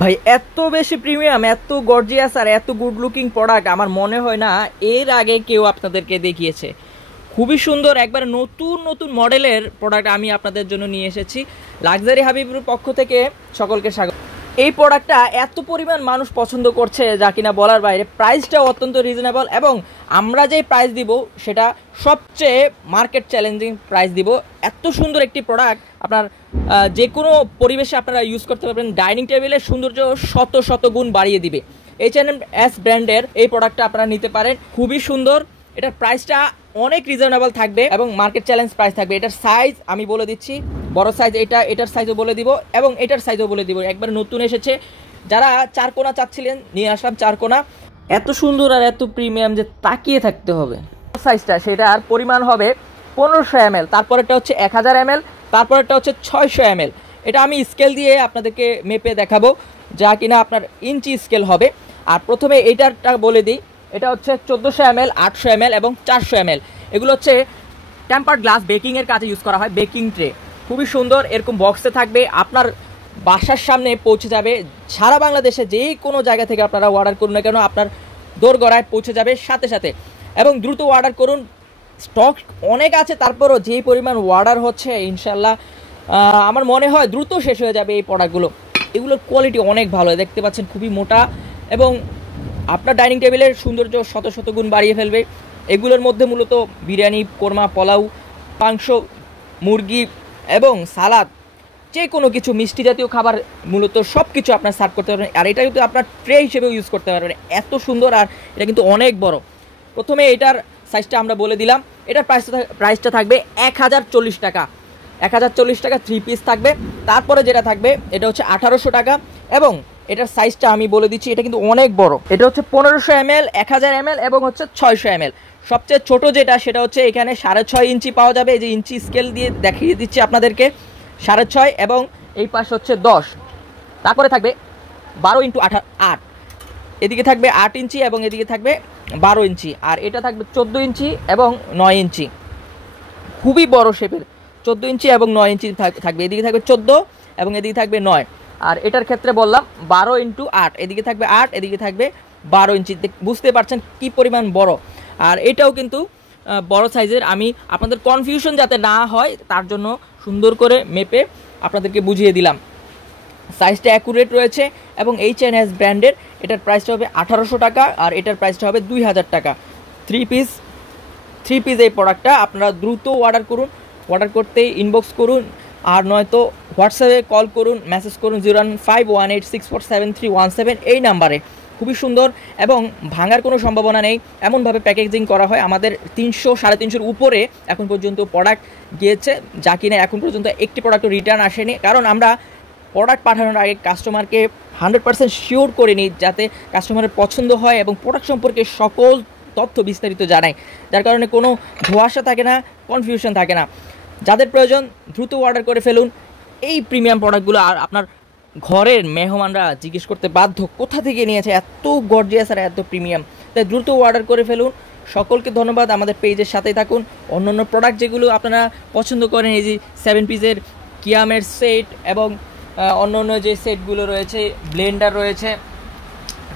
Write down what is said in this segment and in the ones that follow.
ভাই এত বেশি প্রিমিয়াম, এত গর্জিয়াস আর এত গুড লুকিং প্রোডাক্ট আমার মনে হয় না এর আগে কেউ আপনাদেরকে দেখিয়েছে। খুবই সুন্দর একবার নতুন নতুন মডেলের প্রোডাক্ট আমি আপনাদের জন্য নিয়ে এসেছি। লাক্সারি হাবিবের পক্ষ থেকে সকলকে স্বাগত। এই প্রোডাক্টটা এত পরিমাণ মানুষ পছন্দ করছে যা কিনা বলার বাইরে। প্রাইসটাও অত্যন্ত রিজনেবল এবং আমরা যেই প্রাইস দিব সেটা সবচেয়ে মার্কেট চ্যালেঞ্জিং প্রাইস দিব। এত সুন্দর একটি প্রোডাক্ট আপনার যে কোনো পরিবেশে আপনারা ইউজ করতে পারবেন। ডাইনিং টেবিলের সৌন্দর্য শত শত গুণ বাড়িয়ে দিবে। H&S ব্র্যান্ডের এই প্রোডাক্টটা আপনারা নিতে পারেন, খুবই সুন্দর। এটার প্রাইসটা অনেক রিজনেবল থাকবে এবং মার্কেট চ্যালেঞ্জ প্রাইস থাকবে। এটার সাইজ আমি বলে দিচ্ছি, বড় সাইজ এটার সাইজও বলে দিব এবং এটার সাইজও বলে দিব। একবার নতুন এসেছে, যারা 4 কোনা চাচ্ছিলেন নিয়ে আসলাম 4 কোনা। এত সুন্দর আর এত প্রিমিয়াম যে তাকিয়ে থাকতে হবে। সাইজটা সেটার পরিমাণ হবে 1500 ml, তারপরেরটা হচ্ছে 1000 ml, তারপরেরটা হচ্ছে 600 ml। এটা আমি স্কেল দিয়ে আপনাদেরকে মেপে দেখাবো যা কিনা আপনার ইঞ্চি স্কেল হবে। আর প্রথমে এইটারটা বলে দিই, এটা হচ্ছে 1400 ml, 800 ml এবং 400 ml। এগুলো হচ্ছে টেম্পার্ড গ্লাস, বেকিংয়ের কাজে ইউজ করা হয়, বেকিং ট্রে। খুবই সুন্দর, এরকম বক্সে থাকবে, আপনার বাসার সামনে পৌঁছে যাবে। সারা বাংলাদেশে যে কোনো জায়গা থেকে আপনারা অর্ডার করুন না কেন আপনার দোরগড়ায় পৌঁছে যাবে সাথে সাথে। এবং দ্রুত অর্ডার করুন, স্টক অনেক আছে, তারপরও যেই পরিমাণ অর্ডার হচ্ছে ইনশাল্লাহ আমার মনে হয় দ্রুত শেষ হয়ে যাবে এই প্রোডাক্টগুলো। এগুলোর কোয়ালিটি অনেক ভালো, দেখতে পাচ্ছেন খুবই মোটা এবং আপনার ডাইনিং টেবিলের সৌন্দর্য শত শত গুণ বাড়িয়ে ফেলবে। এগুলোর মধ্যে মূলত বিরিয়ানি, কোরমা, পোলাও, মাংস, মুরগি এবং সালাদ, যে কোনো কিছু মিষ্টি জাতীয় খাবার মূলত সব কিছু আপনার সার্ভ করতে পারবেন। আর এটা কিন্তু আপনার ট্রে হিসেবেও ইউজ করতে পারবেন, এত সুন্দর। আর এটা কিন্তু অনেক বড়। প্রথমে এটার সাইজটা আমরা বলে দিলাম। এটার প্রাইসটা থাকবে 1040 টাকা। 1040 টাকা 3 পিস থাকবে। তারপরে যেটা থাকবে এটা হচ্ছে 1800 টাকা এবং এটার সাইজটা আমি বলে দিচ্ছি, এটা কিন্তু অনেক বড়। এটা হচ্ছে 1500 ml, 1000 ml এবং হচ্ছে 600 ml। সবচেয়ে ছোট যেটা সেটা হচ্ছে এখানে 6.5 ইঞ্চি পাওয়া যাবে। এই যে ইঞ্চি স্কেল দিয়ে দেখিয়ে দিচ্ছি আপনাদেরকে, 6.5 এবং এই পাশ হচ্ছে 10। তারপরে থাকবে 12x8, এদিকে থাকবে 8 ইঞ্চি এবং এদিকে থাকবে 12 ইঞ্চি। আর এটা থাকবে 14 ইঞ্চি এবং 9 ইঞ্চি, খুবই বড় শেপের। 14 ইঞ্চি এবং 9 ইঞ্চি থাকবে, এদিকে থাকবে 14 এবং এদিকে থাকবে 9। আর এটার ক্ষেত্রে বললাম 12x8, এদিকে থাকবে 8, এদিকে থাকবে 12 ইঞ্চি। বুঝতে পারছেন কি পরিমাণ বড়। আর এটাও কিন্তু বড় সাইজের। আমি আপনাদের কনফিউশন যাতে না হয় তার জন্য সুন্দর করে মেপে আপনাদেরকে বুঝিয়ে দিলাম। সাইজটা অ্যাকুরেট রয়েছে এবং H&S ব্র্যান্ডের। এটার প্রাইসটা হবে 1800 টাকা আর এটার প্রাইসটা হবে 2000 টাকা। 3 পিস এই প্রোডাক্টটা আপনারা দ্রুত অর্ডার করুন। অর্ডার করতেই ইনবক্স করুন আর নয়তো হোয়াটসঅ্যাপে কল করুন, মেসেজ করুন 01518647317 এই নাম্বারে। খুবই সুন্দর এবং ভাঙার কোনো সম্ভাবনা নেই, এমনভাবে প্যাকেজিং করা হয়। আমাদের 300-350 উপরে এখন পর্যন্ত প্রোডাক্ট গিয়েছে, যা কিনা এখন পর্যন্ত একটি প্রোডাক্টও রিটার্ন আসেনি। কারণ আমরা প্রোডাক্ট পাঠানোর আগে কাস্টমারকে 100% শিওর করে নিই যাতে কাস্টমারের পছন্দ হয় এবং প্রোডাক্ট সম্পর্কে সকল তথ্য বিস্তারিত জানাই, যার কারণে কোনো ধোঁয়াশা থাকে না, কনফিউশন থাকে না। যাদের প্রয়োজন দ্রুত অর্ডার করে ফেলুন এই প্রিমিয়াম প্রোডাক্টগুলো। আর আপনার ঘরের মেহমানরা জিজ্ঞেস করতে বাধ্য কোথা থেকে নিয়েছে এত গর্জিয়াস আর এত প্রিমিয়াম, তাই দ্রুত অর্ডার করে ফেলুন। সকলকে ধন্যবাদ, আমাদের পেজের সাথেই থাকুন। অন্য প্রোডাক্ট যেগুলো আপনারা পছন্দ করেন, এই যে 7 পিসের কিয়ামের সেট এবং অন্য যে সেটগুলো রয়েছে, ব্লেন্ডার রয়েছে,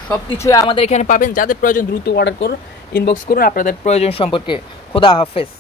সব কিছুই আমাদের এখানে পাবেন। যাদের প্রয়োজন দ্রুত অর্ডার করুন, ইনবক্স করুন আপনাদের প্রয়োজন সম্পর্কে। খোদা হাফেজ।